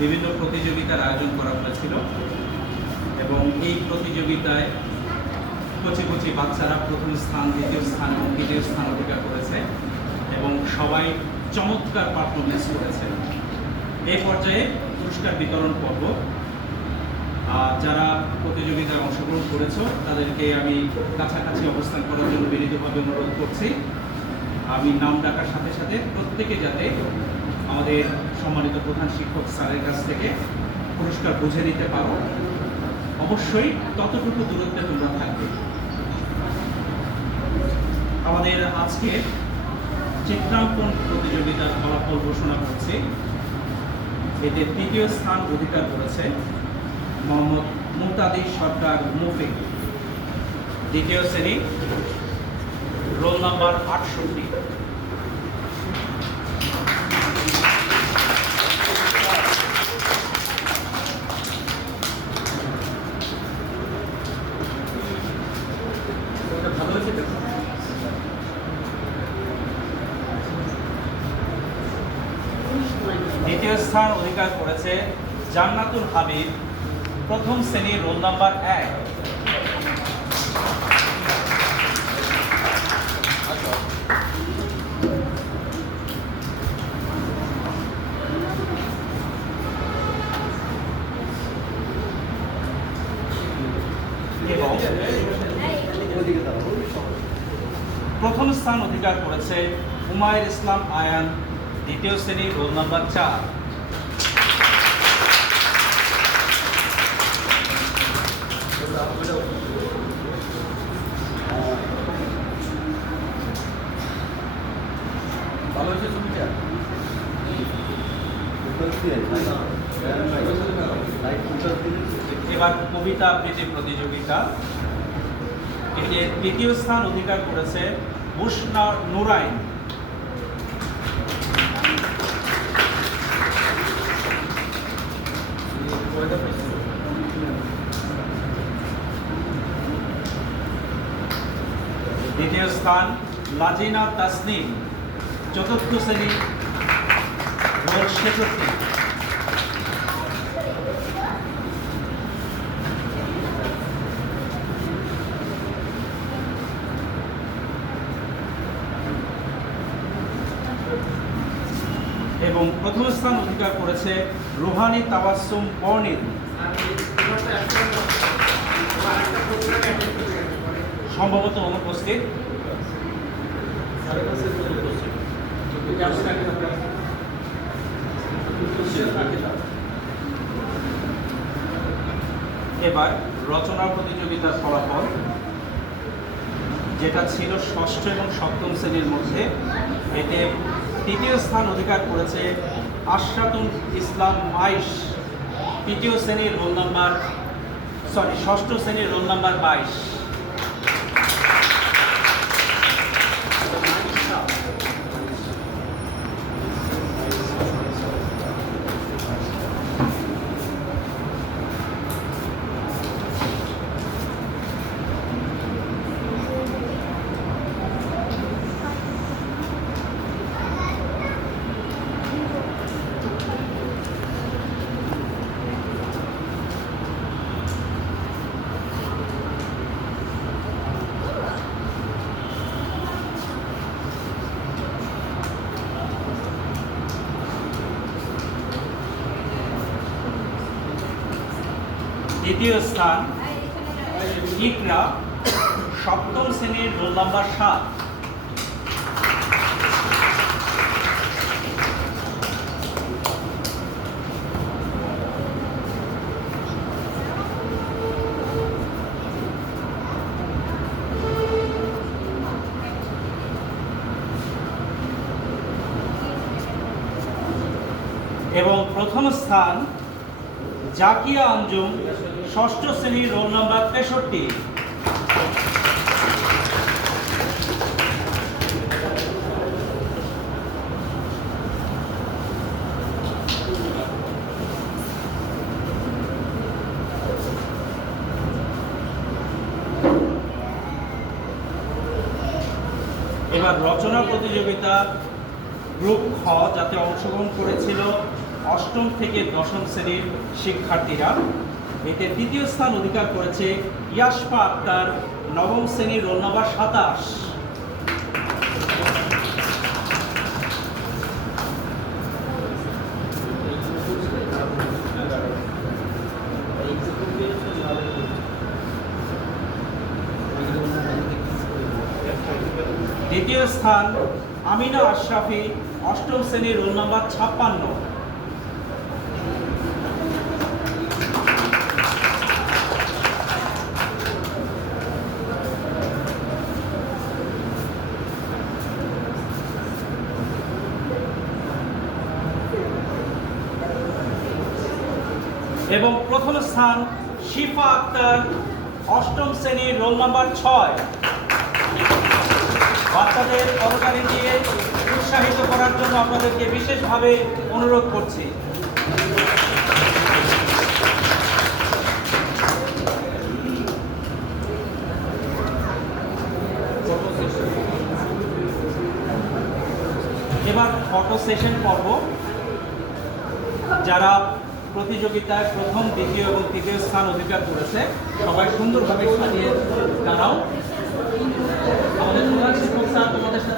বিভিন্ন প্রতিযোগিতার আয়োজন করা হয়েছিল এবং এই প্রতিযোগিতায় কচি কচি বাচ্চারা প্রথম স্থান, দ্বিতীয় স্থান এবং তৃতীয় স্থান অধিকার করেছে এবং সবাই চমৎকার পারফরমেন্স করেছে। এই পর্যায়ে পুরস্কার বিতরণ পর্ব। যারা প্রতিযোগিতায় অংশগ্রহণ করেছ তাদেরকে আমি কাছাকাছি অবস্থান করার জন্য বিনীতভাবে অনুরোধ করছি। আমি নাম ডাকার সাথে সাথে প্রত্যেকে যাতে আমাদের সম্মানিত প্রধান শিক্ষক স্যারের কাছ থেকে পুরস্কার বুঝে নিতে পারো, অবশ্যই ততটুকু দূরত্বে তোমরা থাকবে। আমাদের আজকে চিত্রাঙ্কন প্রতিযোগিতার ফলাফল ঘোষণা করছি। এতে তৃতীয় স্থান অধিকার করেছে মোহাম্মদ মুতাদি সরকার মুফিক, দ্বিতীয় শ্রেণী, রোল নাম্বার 68। দ্বিতীয় স্থান অধিকার করেছে জান্নাতুল হাবিব, প্রথম শ্রেণী, রোল নাম্বার 1। এবং প্রথম স্থান অধিকার করেছে উমায়ের ইসলাম আয়ান, দ্বিতীয় শ্রেণী, রোল নাম্বার 4। এবার কবিতা আবৃত্তি প্রতিযোগিতা। এতে তৃতীয় স্থান অধিকার করেছে বুশনা নুরাইন, দ্বিতীয় স্থান লাজিনা তাসনিম, চতুর্থ শ্রেণী, রোল 66। এবং প্রথম স্থান অধিকার করেছে রুহানি তাবাসসুম বর্ণিল, সম্ভবত অনুপস্থিত। এবার রচনা প্রতিযোগিতার ফলাফল, যেটা ছিল ষষ্ঠ এবং সপ্তম শ্রেণীর মধ্যে। এতে তৃতীয় স্থান অধিকার করেছে আশরাতুল ইসলাম মাইশ, তৃতীয় শ্রেণীর রোল নাম্বার ষষ্ঠ শ্রেণীর রোল নাম্বার 22। দ্বিতীয় স্থান ইকরা, সপ্তম শ্রেণীর, রোল নাম্বার 7। এবং প্রথম স্থান জাকিয়া আঞ্জুম, ষষ্ঠ শ্রেণীর, রোল নাম্বার 63। এবার রচনা প্রতিযোগিতা গ্রুপ খ, যাতে অংশগ্রহণ করেছিল অষ্টম থেকে দশম শ্রেণীর শিক্ষার্থীরা। এতে দ্বিতীয় স্থান অধিকার করেছে ইয়াশফা আক্তার, নবম শ্রেণীর রোল নম্বর 27। দ্বিতীয় স্থান আমিনা আশরাফি, অষ্টম শ্রেণীর রোল নম্বর 56। এবং প্রথম স্থান শিফা আক্তার, অষ্টম শ্রেণীর রোল নম্বর 6। বাচ্চাদের করতালি দিয়ে উৎসাহিত করার জন্য আপনাদেরকে বিশেষভাবে অনুরোধ করছি। এবার ফটো সেশন পর্ব। যারা প্রতিযোগিতায় প্রথম, দ্বিতীয় এবং তৃতীয় স্থান অধিকার করেছে সবাই সুন্দরভাবে সাজিয়ে দাঁড়াও। আমাদের প্রধান শিক্ষক স্যার তোমাদের সাথে